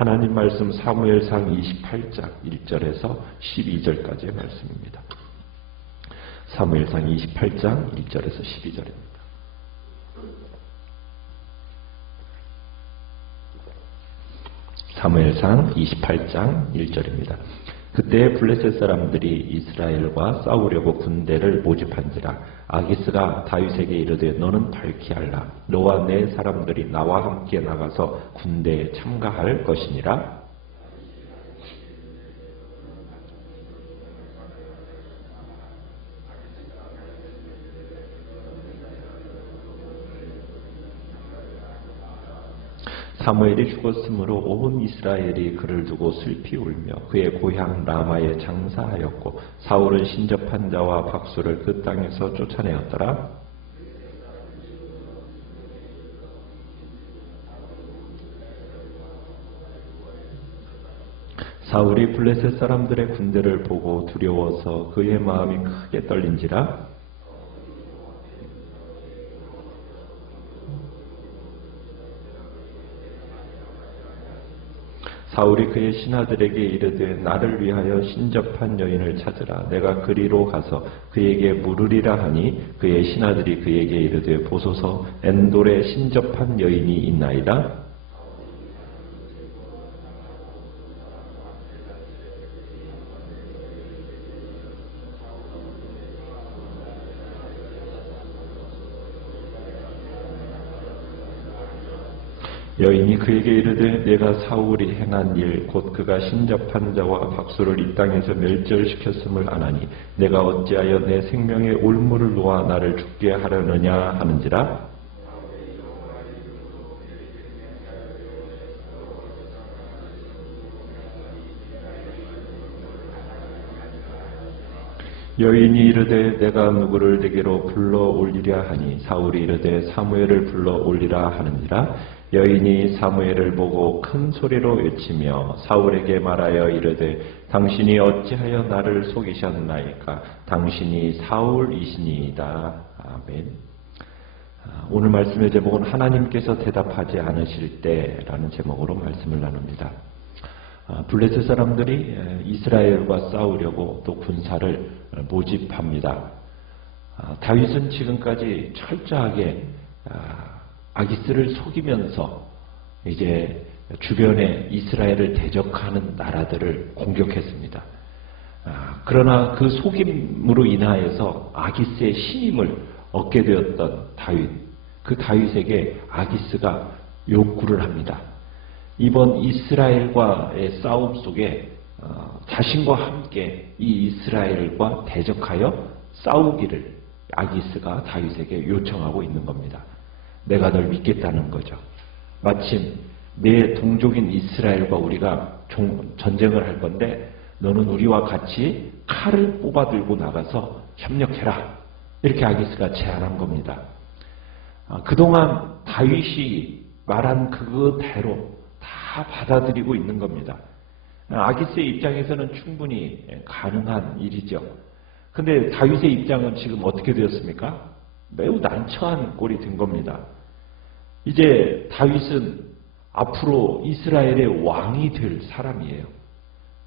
하나님 말씀 사무엘상 28장 1절에서 12절까지의 말씀입니다. 사무엘상 28장 1절에서 12절입니다. 사무엘상 28장 1절입니다. 그때 블레셋 사람들이 이스라엘과 싸우려고 군대를 모집한지라. 아기스가 다윗에게 이르되 너는 밝히 알라. 너와 내 사람들이 나와 함께 나가서 군대에 참가할 것이니라. 사무엘이 죽었으므로 온 이스라엘이 그를 두고 슬피 울며 그의 고향 라마에 장사하였고 사울은 신접한 자와 박수를 그 땅에서 쫓아내었더라. 사울이 블레셋 사람들의 군대를 보고 두려워서 그의 마음이 크게 떨린지라. 사울이 그의 신하들에게 이르되 나를 위하여 신접한 여인을 찾으라. 내가 그리로 가서 그에게 물으리라 하니 그의 신하들이 그에게 이르되 보소서 엔돌에 신접한 여인이 있나이다. 여인이 그에게 이르되 내가 사울이 행한 일 곧 그가 신접한 자와 박수를 이 땅에서 멸절시켰음을 아나니 내가 어찌하여 내 생명의 올무를 놓아 나를 죽게 하려느냐 하는지라. 여인이 이르되 내가 누구를 내게로 불러 올리랴 하니 사울이 이르되 사무엘을 불러 올리라 하느니라. 여인이 사무엘을 보고 큰 소리로 외치며 사울에게 말하여 이르되 당신이 어찌하여 나를 속이셨나이까. 당신이 사울이시니이다. 아멘. 오늘 말씀의 제목은 하나님께서 대답하지 않으실 때라는 제목으로 말씀을 나눕니다. 블레셋 사람들이 이스라엘과 싸우려고 또 군사를 모집합니다. 다윗은 지금까지 철저하게 아기스를 속이면서 이제 주변에 이스라엘을 대적하는 나라들을 공격했습니다. 그러나 그 속임으로 인하여서 아기스의 신임을 얻게 되었던 다윗, 그 다윗에게 아기스가 요구를 합니다. 이번 이스라엘과의 싸움 속에 자신과 함께 이 이스라엘과 대적하여 싸우기를 아기스가 다윗에게 요청하고 있는 겁니다. 내가 널 믿겠다는 거죠. 마침 내 동족인 이스라엘과 우리가 전쟁을 할 건데 너는 우리와 같이 칼을 뽑아 들고 나가서 협력해라. 이렇게 아기스가 제안한 겁니다. 그동안 다윗이 말한 그대로 다 받아들이고 있는 겁니다. 아기스의 입장에서는 충분히 가능한 일이죠. 근데 다윗의 입장은 지금 어떻게 되었습니까? 매우 난처한 꼴이 된 겁니다. 이제 다윗은 앞으로 이스라엘의 왕이 될 사람이에요.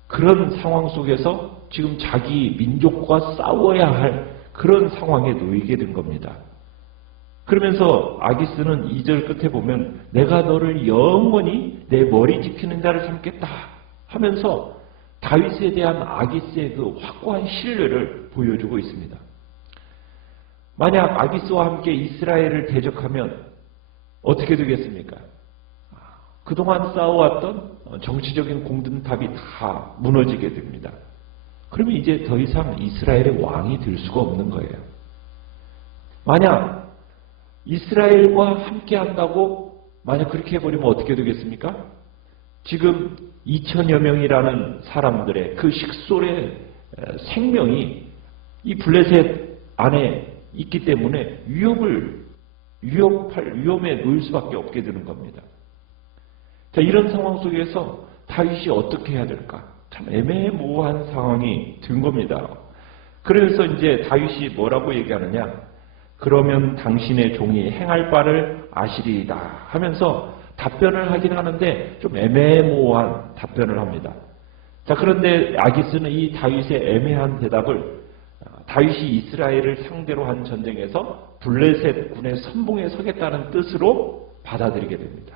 그런 상황 속에서 지금 자기 민족과 싸워야 할 그런 상황에 놓이게 된 겁니다. 그러면서 아기스는 2절 끝에 보면 내가 너를 영원히 내 머리 지키는 자를 삼겠다 하면서 다윗에 대한 아기스의 그 확고한 신뢰를 보여주고 있습니다. 만약 아기스와 함께 이스라엘을 대적하면 어떻게 되겠습니까? 그동안 쌓아왔던 정치적인 공든탑이 다 무너지게 됩니다. 그러면 이제 더 이상 이스라엘의 왕이 될 수가 없는 거예요. 만약 이스라엘과 함께 한다고 만약 그렇게 해버리면 어떻게 되겠습니까? 지금 2천여 명이라는 사람들의 그 식솔의 생명이 이 블레셋 안에 있기 때문에 위험에 놓일 수밖에 없게 되는 겁니다. 자, 이런 상황 속에서 다윗이 어떻게 해야 될까? 참 애매모호한 상황이 된 겁니다. 그래서 이제 다윗이 뭐라고 얘기하느냐? 그러면 당신의 종이 행할 바를 아시리이다 하면서 답변을 하긴 하는데 좀 애매모호한 답변을 합니다. 자, 그런데 아기스는 이 다윗의 애매한 대답을 다윗이 이스라엘을 상대로 한 전쟁에서 블레셋 군의 선봉에 서겠다는 뜻으로 받아들이게 됩니다.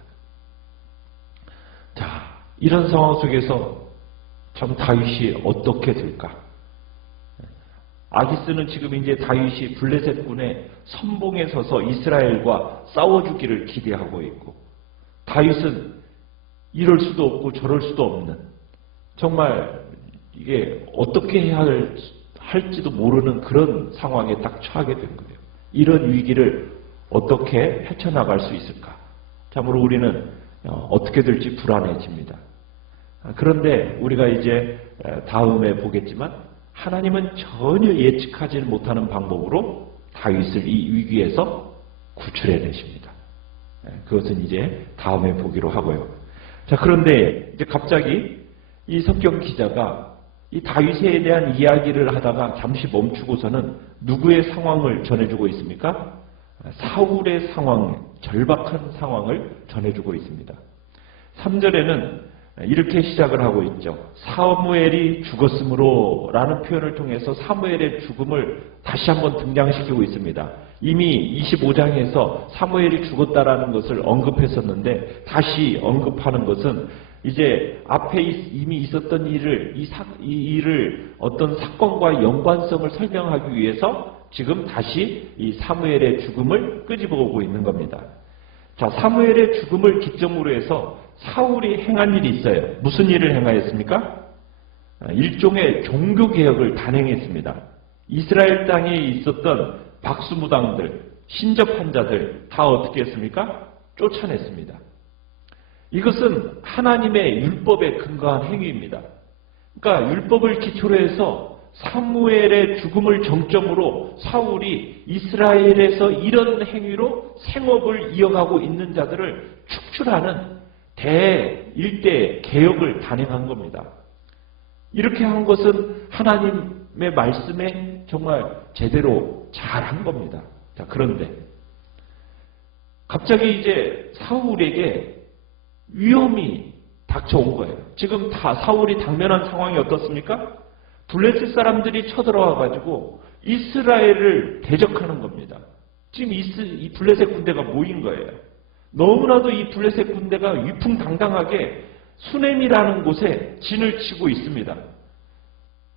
자, 이런 상황 속에서 참 다윗이 어떻게 될까? 아기스는 지금 이제 다윗이 블레셋 군의 선봉에 서서 이스라엘과 싸워주기를 기대하고 있고, 다윗은 이럴 수도 없고 저럴 수도 없는, 정말 이게 어떻게 해야 할지도 모르는 그런 상황에 딱 처하게 된 거예요. 이런 위기를 어떻게 헤쳐나갈 수 있을까? 참으로 우리는 어떻게 될지 불안해집니다. 그런데 우리가 이제 다음에 보겠지만 하나님은 전혀 예측하지 못하는 방법으로 다윗을 이 위기에서 구출해내십니다. 그것은 이제 다음에 보기로 하고요. 자, 그런데 이제 갑자기 이 성경 기자가 이 다윗에 대한 이야기를 하다가 잠시 멈추고서는 누구의 상황을 전해주고 있습니까? 사울의 상황, 절박한 상황을 전해주고 있습니다. 3절에는 이렇게 시작을 하고 있죠. 사무엘이 죽었으므로 라는 표현을 통해서 사무엘의 죽음을 다시 한번 등장시키고 있습니다. 이미 25장에서 사무엘이 죽었다라는 것을 언급했었는데 다시 언급하는 것은 이제 앞에 이미 있었던 일을, 이 일을 어떤 사건과 연관성을 설명하기 위해서 지금 다시 이 사무엘의 죽음을 끄집어오고 있는 겁니다. 자, 사무엘의 죽음을 기점으로 해서 사울이 행한 일이 있어요. 무슨 일을 행하였습니까? 일종의 종교개혁을 단행했습니다. 이스라엘 땅에 있었던 박수무당들, 신접한 자들 다 어떻게 했습니까? 쫓아냈습니다. 이것은 하나님의 율법에 근거한 행위입니다. 그러니까 율법을 기초로 해서 사무엘의 죽음을 정점으로 사울이 이스라엘에서 이런 행위로 생업을 이어가고 있는 자들을 축출하는 대일대 개혁을 단행한 겁니다. 이렇게 한 것은 하나님의 말씀에 정말 제대로 잘한 겁니다. 자, 그런데 갑자기 이제 사울에게 위험이 닥쳐온 거예요. 지금 다 사울이 당면한 상황이 어떻습니까? 블레셋 사람들이 쳐들어와가지고 이스라엘을 대적하는 겁니다. 지금 이 블레셋 군대가 모인 거예요. 너무나도 이 블레셋 군대가 위풍당당하게 수넴이라는 곳에 진을 치고 있습니다.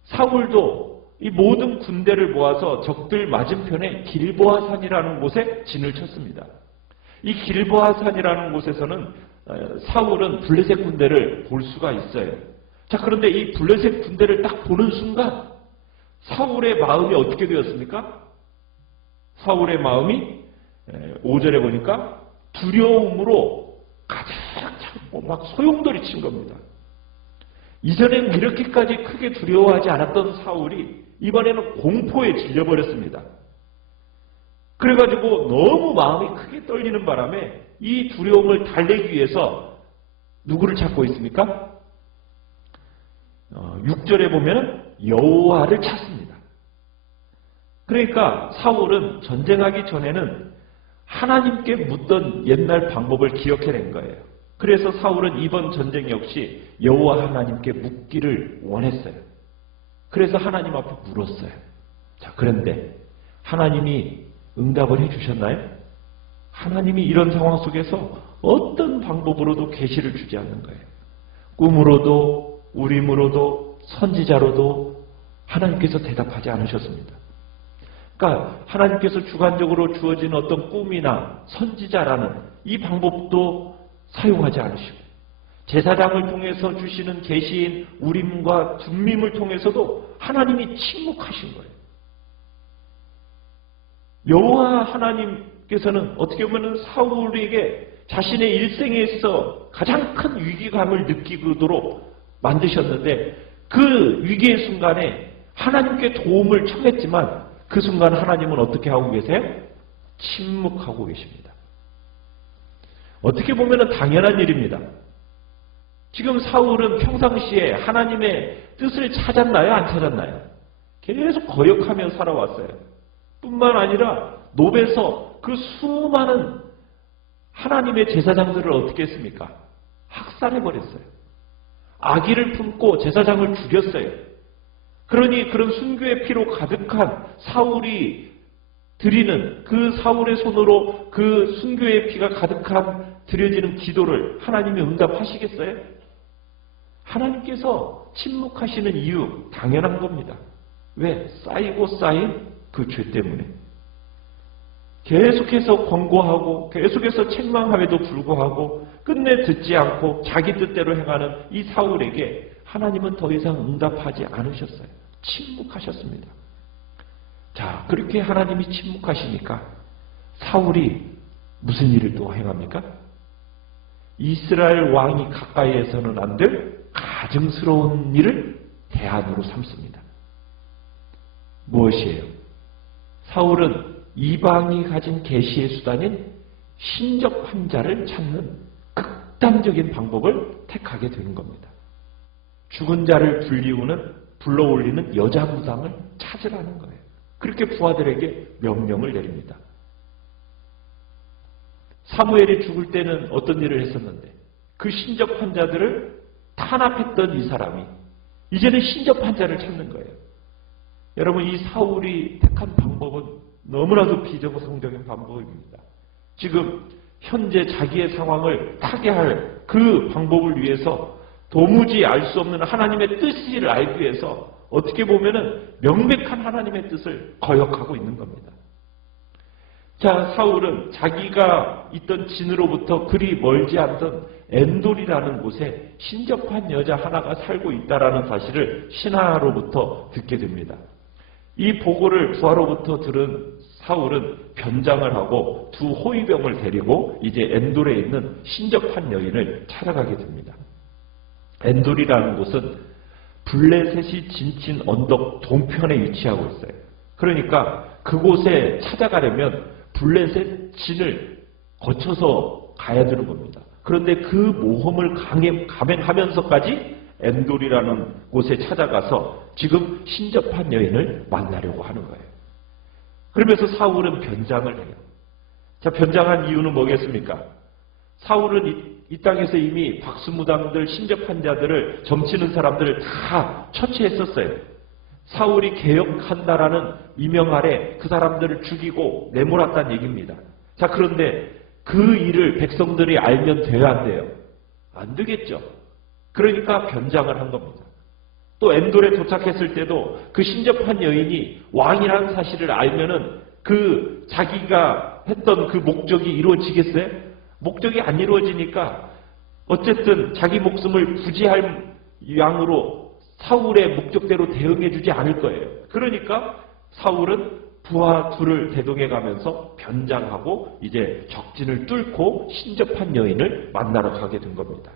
사울도 이 모든 군대를 모아서 적들 맞은편에 길보아산이라는 곳에 진을 쳤습니다. 이 길보아산이라는 곳에서는 사울은 블레셋 군대를 볼 수가 있어요. 자, 그런데 이 블레셋 군대를 딱 보는 순간 사울의 마음이 어떻게 되었습니까? 사울의 마음이 5절에 보니까 두려움으로 가득 차고 막 소용돌이 친 겁니다. 이전에는 이렇게까지 크게 두려워하지 않았던 사울이 이번에는 공포에 질려버렸습니다. 그래가지고 너무 마음이 크게 떨리는 바람에 이 두려움을 달래기 위해서 누구를 찾고 있습니까? 6절에 보면 여호와를 찾습니다. 그러니까 사울은 전쟁하기 전에는 하나님께 묻던 옛날 방법을 기억해낸 거예요. 그래서 사울은 이번 전쟁 역시 여호와 하나님께 묻기를 원했어요. 그래서 하나님 앞에 물었어요. 자, 그런데 하나님이 응답을 해주셨나요? 하나님이 이런 상황 속에서 어떤 방법으로도 계시를 주지 않는 거예요. 꿈으로도 우림으로도 선지자로도 하나님께서 대답하지 않으셨습니다. 그러니까 하나님께서 주관적으로 주어진 어떤 꿈이나 선지자라는 이 방법도 사용하지 않으시고 제사장을 통해서 주시는 계시인 우림과 둠밈을 통해서도 하나님이 침묵하신 거예요. 여호와 하나님께서는 어떻게 보면 사울에게 자신의 일생에 있어 가장 큰 위기감을 느끼도록 만드셨는데 그 위기의 순간에 하나님께 도움을 청했지만 그 순간 하나님은 어떻게 하고 계세요? 침묵하고 계십니다. 어떻게 보면 당연한 일입니다. 지금 사울은 평상시에 하나님의 뜻을 찾았나요? 안 찾았나요? 계속 거역하며 살아왔어요. 뿐만 아니라 노베서 그 수많은 하나님의 제사장들을 어떻게 했습니까? 학살해버렸어요. 아기를 품고 제사장을 죽였어요. 그러니 그런 순교의 피로 가득한 사울이 드리는 그 사울의 손으로 그 순교의 피가 가득한 드려지는 기도를 하나님이 응답하시겠어요? 하나님께서 침묵하시는 이유 당연한 겁니다. 왜? 쌓이고 쌓인 그 죄 때문에. 계속해서 권고하고 계속해서 책망함에도 불구하고 끝내 듣지 않고 자기 뜻대로 행하는 이 사울에게 하나님은 더 이상 응답하지 않으셨어요. 침묵하셨습니다. 자, 그렇게 하나님이 침묵하시니까 사울이 무슨 일을 또 행합니까? 이스라엘 왕이 가까이 해서는 안 될 가증스러운 일을 대안으로 삼습니다. 무엇이에요? 사울은 이방이 가진 계시의 수단인 신적 환자를 찾는 극단적인 방법을 택하게 되는 겁니다. 죽은 자를 불러올리는 여자 무당을 찾으라는 거예요. 그렇게 부하들에게 명령을 내립니다. 사무엘이 죽을 때는 어떤 일을 했었는데 그 신적 환자들을 탄압했던 이 사람이 이제는 신적 환자를 찾는 거예요. 여러분, 이 사울이 택한 방법은 너무나도 비정상적인 방법입니다. 지금 현재 자기의 상황을 타개할 그 방법을 위해서 도무지 알 수 없는 하나님의 뜻을 알기 위해서 어떻게 보면은 명백한 하나님의 뜻을 거역하고 있는 겁니다. 자, 사울은 자기가 있던 진으로부터 그리 멀지 않던 엔돌이라는 곳에 신접한 여자 하나가 살고 있다라는 사실을 신하로부터 듣게 됩니다. 이 보고를 부하로부터 들은 사울은 변장을 하고 두 호위병을 데리고 이제 엔돌에 있는 신접한 여인을 찾아가게 됩니다. 엔돌이라는 곳은 블레셋이 진친 언덕 동편에 위치하고 있어요. 그러니까 그곳에 찾아가려면 블레셋 진을 거쳐서 가야 되는 겁니다. 그런데 그 모험을 감행하면서까지 엔돌이라는 곳에 찾아가서 지금 신접한 여인을 만나려고 하는 거예요. 그러면서 사울은 변장을 해요. 자, 변장한 이유는 뭐겠습니까? 사울은 이 땅에서 이미 박수무당들, 신접한 자들을 점치는 사람들을 다 처치했었어요. 사울이 개혁한다라는 이명 아래 그 사람들을 죽이고 내몰았다는 얘기입니다. 자, 그런데 그 일을 백성들이 알면 돼야 안 돼요? 안 되겠죠. 그러니까 변장을 한 겁니다. 또 엔돌에 도착했을 때도 그 신접한 여인이 왕이라는 사실을 알면은 그 자기가 했던 그 목적이 이루어지겠어요? 목적이 안 이루어지니까 어쨌든 자기 목숨을 부지할 양으로 사울의 목적대로 대응해주지 않을 거예요. 그러니까 사울은 부하 둘을 대동해 가면서 변장하고 이제 적진을 뚫고 신접한 여인을 만나러 가게 된 겁니다.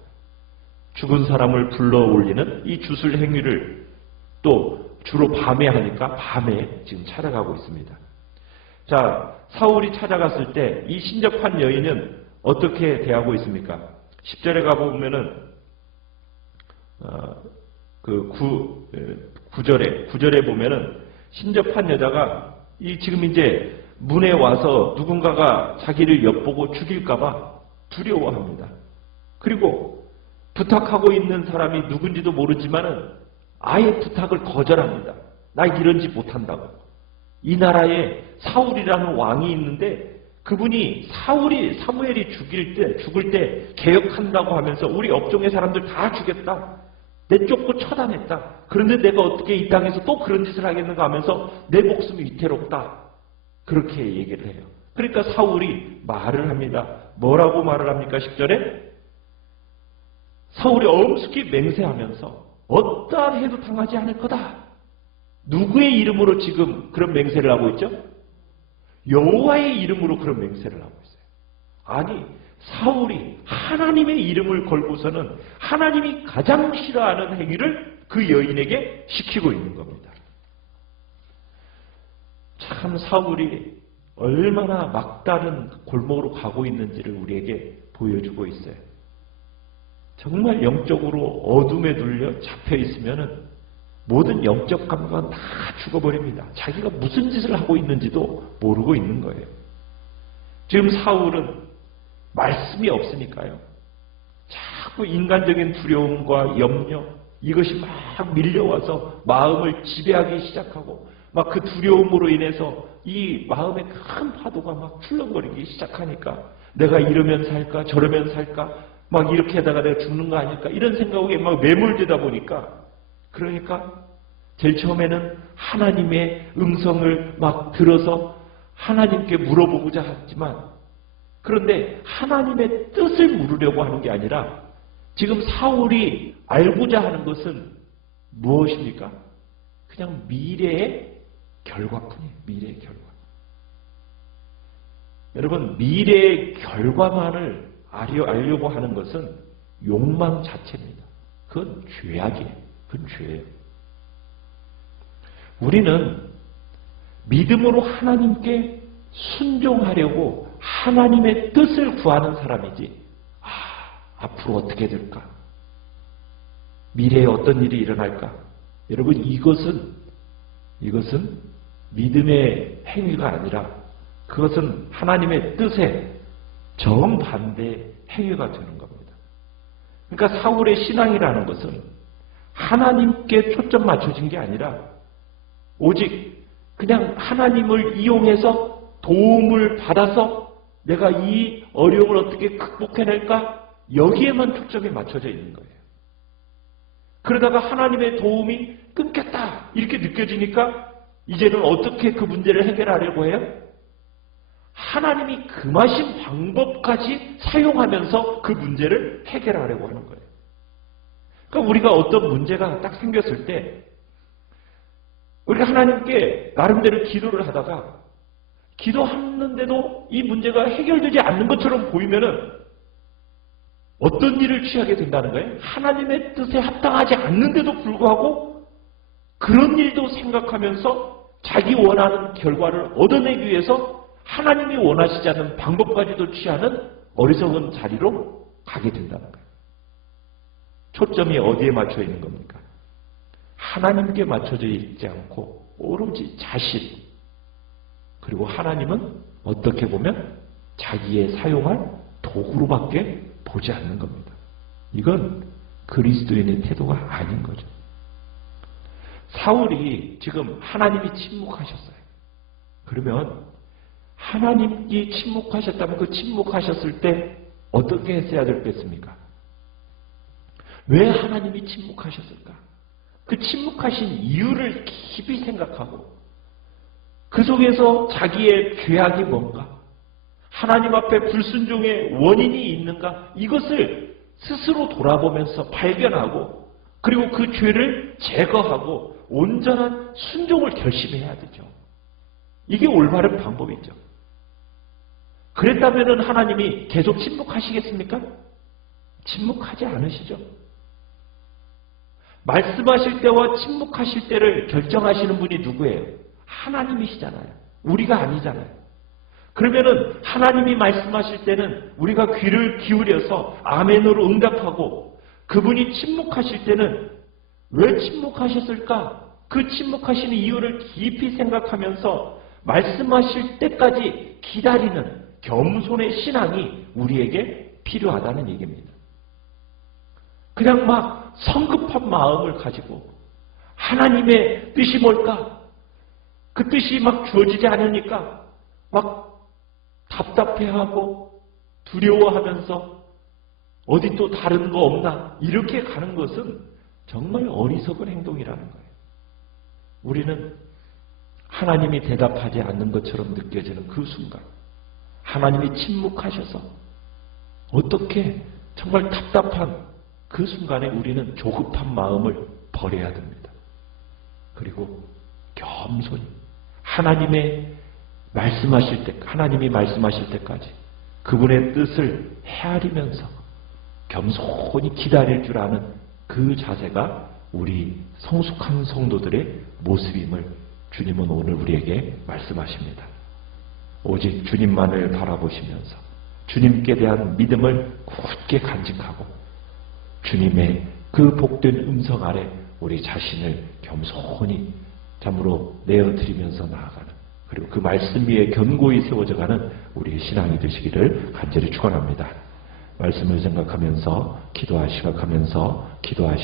죽은 사람을 불러 올리는 이 주술 행위를 또 주로 밤에 하니까 밤에 지금 찾아가고 있습니다. 자, 사울이 찾아갔을 때 이 신접한 여인은 어떻게 대하고 있습니까? 10절에 가보면은 그 9절에 보면은 신접한 여자가 지금 이제 문에 와서 누군가가 자기를 엿보고 죽일까봐 두려워합니다. 그리고 부탁하고 있는 사람이 누군지도 모르지만은 아예 부탁을 거절합니다. 나 이런 짓 못한다고. 이 나라에 사울이라는 왕이 있는데 그분이 사무엘이 죽을 때 개혁한다고 하면서 우리 업종의 사람들 다 죽였다. 내쫓고 처단했다. 그런데 내가 어떻게 이 땅에서 또 그런 짓을 하겠는가 하면서 내 목숨이 위태롭다. 그렇게 얘기를 해요. 그러니까 사울이 말을 합니다. 뭐라고 말을 합니까? 10절에? 사울이 엄숙히 맹세하면서 어떠한 해도 당하지 않을 거다. 누구의 이름으로 지금 그런 맹세를 하고 있죠? 여호와의 이름으로 그런 맹세를 하고 있어요. 아니, 사울이 하나님의 이름을 걸고서는 하나님이 가장 싫어하는 행위를 그 여인에게 시키고 있는 겁니다. 참 사울이 얼마나 막다른 골목으로 가고 있는지를 우리에게 보여주고 있어요. 정말 영적으로 어둠에 눌려 잡혀 있으면은 모든 영적 감각은 다 죽어버립니다. 자기가 무슨 짓을 하고 있는지도 모르고 있는 거예요. 지금 사울은 말씀이 없으니까요. 자꾸 인간적인 두려움과 염려, 이것이 막 밀려와서 마음을 지배하기 시작하고 막 그 두려움으로 인해서 이 마음의 큰 파도가 막 출렁거리기 시작하니까 내가 이러면 살까 저러면 살까 막 이렇게 하다가 내가 죽는 거 아닐까 이런 생각에 막 매몰되다 보니까 그러니까 제일 처음에는 하나님의 음성을 막 들어서 하나님께 물어보고자 했지만 그런데 하나님의 뜻을 물으려고 하는 게 아니라 지금 사울이 알고자 하는 것은 무엇입니까? 그냥 미래의 결과뿐이에요. 미래의 결과. 여러분 미래의 결과만을 알려고 하는 것은 욕망 자체입니다. 그건 죄악이에요. 그건 죄예요. 우리는 믿음으로 하나님께 순종하려고 하나님의 뜻을 구하는 사람이지 앞으로 어떻게 될까? 미래에 어떤 일이 일어날까? 여러분 이것은 믿음의 행위가 아니라 그것은 하나님의 뜻에 정반대의 행위가 되는 겁니다. 그러니까 사울의 신앙이라는 것은 하나님께 초점 맞춰진 게 아니라 오직 그냥 하나님을 이용해서 도움을 받아서 내가 이 어려움을 어떻게 극복해낼까? 여기에만 초점이 맞춰져 있는 거예요. 그러다가 하나님의 도움이 끊겼다 이렇게 느껴지니까 이제는 어떻게 그 문제를 해결하려고 해요? 하나님이 금하신 방법까지 사용하면서 그 문제를 해결하려고 하는 거예요. 그러니까 우리가 어떤 문제가 딱 생겼을 때 우리가 하나님께 나름대로 기도를 하다가 기도하는데도 이 문제가 해결되지 않는 것처럼 보이면은 어떤 일을 취하게 된다는 거예요? 하나님의 뜻에 합당하지 않는데도 불구하고 그런 일도 생각하면서 자기 원하는 결과를 얻어내기 위해서 하나님이 원하시지 않는 방법까지도 취하는 어리석은 자리로 가게 된다는 거예요. 초점이 어디에 맞춰 있는 겁니까? 하나님께 맞춰져 있지 않고 오로지 자신 그리고 하나님은 어떻게 보면 자기의 사용할 도구로밖에 보지 않는 겁니다. 이건 그리스도인의 태도가 아닌 거죠. 사울이 지금 하나님이 침묵하셨어요. 그러면 하나님이 침묵하셨다면 그 침묵하셨을 때 어떻게 했어야 됐겠습니까? 왜 하나님이 침묵하셨을까? 그 침묵하신 이유를 깊이 생각하고 그 속에서 자기의 죄악이 뭔가 하나님 앞에 불순종의 원인이 있는가 이것을 스스로 돌아보면서 발견하고 그리고 그 죄를 제거하고 온전한 순종을 결심해야 되죠. 이게 올바른 방법이죠. 그랬다면 하나님이 계속 침묵하시겠습니까? 침묵하지 않으시죠. 말씀하실 때와 침묵하실 때를 결정하시는 분이 누구예요? 하나님이시잖아요. 우리가 아니잖아요. 그러면은 하나님이 말씀하실 때는 우리가 귀를 기울여서 아멘으로 응답하고 그분이 침묵하실 때는 왜 침묵하셨을까? 그 침묵하시는 이유를 깊이 생각하면서 말씀하실 때까지 기다리는 겸손의 신앙이 우리에게 필요하다는 얘기입니다. 그냥 막 성급한 마음을 가지고 하나님의 뜻이 뭘까? 그 뜻이 막 주어지지 않으니까 막 답답해하고 두려워하면서 어디 또 다른 거 없나? 이렇게 가는 것은 정말 어리석은 행동이라는 거예요. 우리는 하나님이 대답하지 않는 것처럼 느껴지는 그 순간 하나님이 침묵하셔서 어떻게 정말 답답한 그 순간에 우리는 조급한 마음을 버려야 됩니다. 그리고 겸손히 하나님이 말씀하실 때까지 그분의 뜻을 헤아리면서 겸손히 기다릴 줄 아는 그 자세가 우리 성숙한 성도들의 모습임을 주님은 오늘 우리에게 말씀하십니다. 오직 주님만을 바라보시면서 주님께 대한 믿음을 굳게 간직하고 주님의 그 복된 음성 아래 우리 자신을 겸손히 참으로 내어드리면서 나아가는 그리고 그 말씀 위에 견고히 세워져가는 우리의 신앙이 되시기를 간절히 축원합니다. 말씀을 생각하면서 기도하시면서